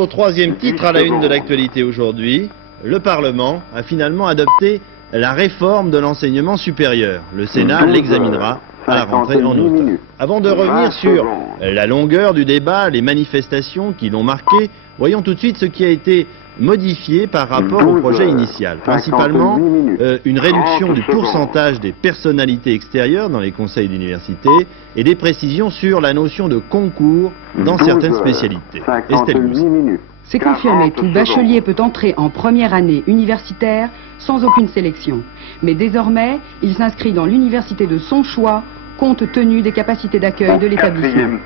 au troisième titre à la une de l'actualité aujourd'hui. Le Parlement a finalement adopté la réforme de l'enseignement supérieur. Le Sénat l'examinera à la rentrée en août. Avant de revenir sur la longueur du débat, les manifestations qui l'ont marqué, voyons tout de suite ce qui a été modifié par rapport au projet initial. Principalement, une réduction du pourcentage des personnalités extérieures dans les conseils d'université et des précisions sur la notion de concours dans certaines spécialités. Estelle Gouze. C'est confirmé, tout bachelier peut entrer en première année universitaire sans aucune sélection. Mais désormais, il s'inscrit dans l'université de son choix, compte tenu des capacités d'accueil de l'établissement.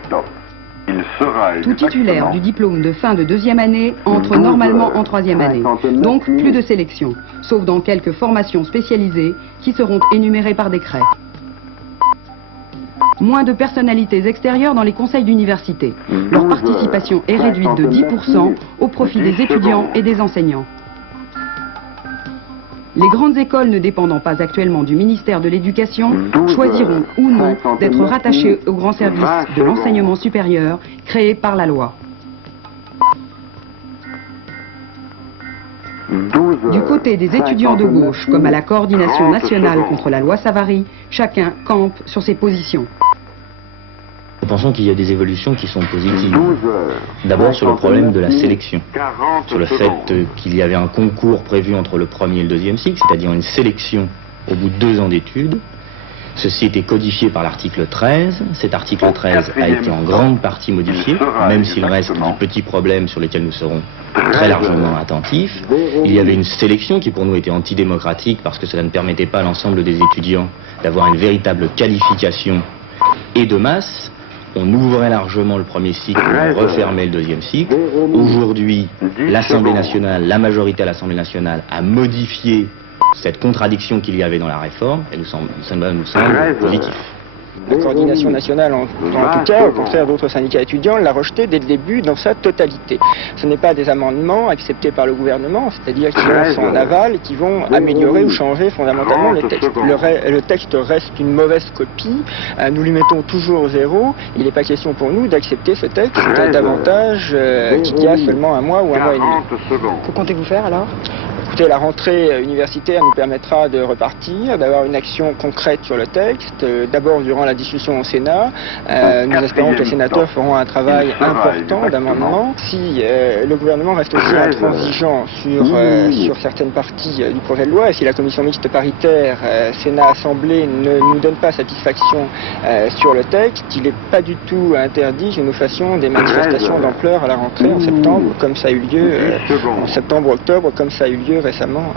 Tout titulaire du diplôme de fin de deuxième année entre normalement en troisième année. Donc plus de sélection, sauf dans quelques formations spécialisées qui seront énumérées par décret. Moins de personnalités extérieures dans les conseils d'université. Leur participation est réduite de 10% au profit des étudiants et des enseignants. Les grandes écoles ne dépendant pas actuellement du ministère de l'Éducation choisiront ou non d'être rattachées au grand service de l'enseignement supérieur créé par la loi. Du côté des étudiants de gauche, comme à la coordination nationale contre la loi Savary, chacun campe sur ses positions. Nous pensons qu'il y a des évolutions qui sont positives. D'abord sur le problème de la sélection, sur le fait qu'il y avait un concours prévu entre le premier et le deuxième cycle, c'est-à-dire une sélection au bout de 2 ans d'études. Ceci était codifié par l'article 13. Cet article 13 a été en grande partie modifié, même s'il reste des petits problèmes sur lesquels nous serons très largement attentifs. Il y avait une sélection qui pour nous était antidémocratique parce que cela ne permettait pas à l'ensemble des étudiants d'avoir une véritable qualification et de masse. On ouvrait largement le premier cycle, on refermait le deuxième cycle. Aujourd'hui, l'Assemblée nationale, la majorité à l'Assemblée nationale a modifié cette contradiction qu'il y avait dans la réforme, et ça nous semble positif. La coordination nationale, en tout cas, au contraire d'autres syndicats étudiants, l'a rejeté dès le début dans sa totalité. Ce n'est pas des amendements acceptés par le gouvernement, c'est-à-dire qui vont son aval et qui vont améliorer ou changer fondamentalement le texte. Le texte reste une mauvaise copie, nous lui mettons toujours 0. Il n'est pas question pour nous d'accepter ce texte davantage qu'il y a seulement 1 mois ou 1 mois et demi. Que comptez-vous faire alors ? Écoutez, la rentrée universitaire nous permettra de repartir, d'avoir une action concrète sur le texte, d'abord durant la discussion au Sénat. Nous espérons que les sénateurs feront un travail important d'amendement. Si le gouvernement reste aussi intransigeant sur certaines parties du projet de loi, et si la commission mixte paritaire Sénat-Assemblée ne nous donne pas satisfaction sur le texte, il n'est pas du tout interdit que nous fassions des manifestations d'ampleur à la rentrée en septembre, comme ça a eu lieu en septembre-octobre, comme ça a eu lieu récemment.